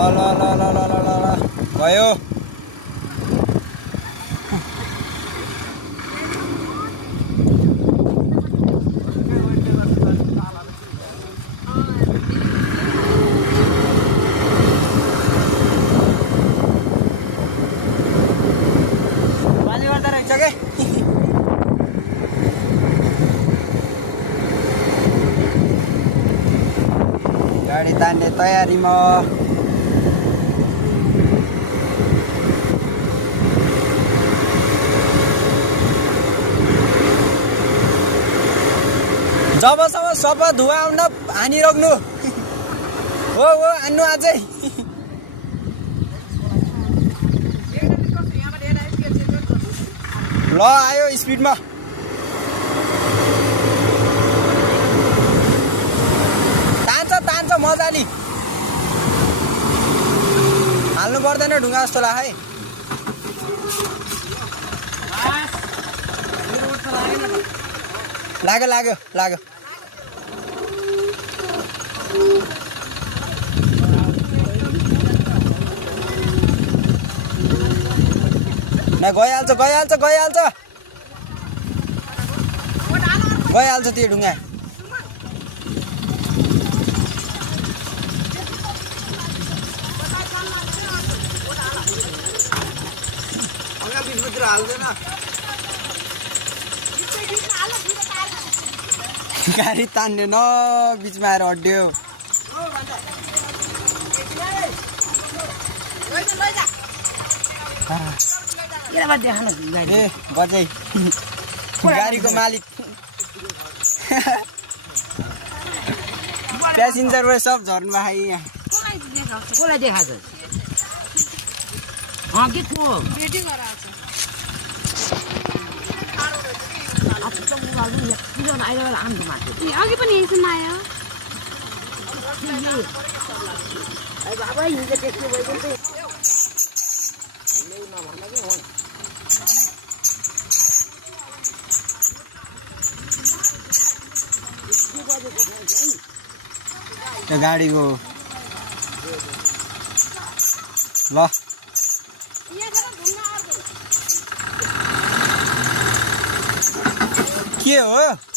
ल ल ल ल ल ल भयो पानी गर्दा रहेछ के गाडी तान्ने तयारीमा जबसम्म सबै धुवा आउन हानिराख्नु हो हान्नु अझै ल आयो स्पिडमा तान्छ मजाले हाल्नु पर्दैन ढुङ्गा जस्तो लाग्यो है लाग्यो न गइहाल्छ त्यो ढुङ्गा गाडी तान्ने न बिचमा आएर अड्ड्यो ए बजै गाडीको मालिक प्यासेन्जर सब झर्नु भयो यहाँ कसलाई देखाएको के को अघि पनि एकछिन आयो त्यो गाडीको ल के हो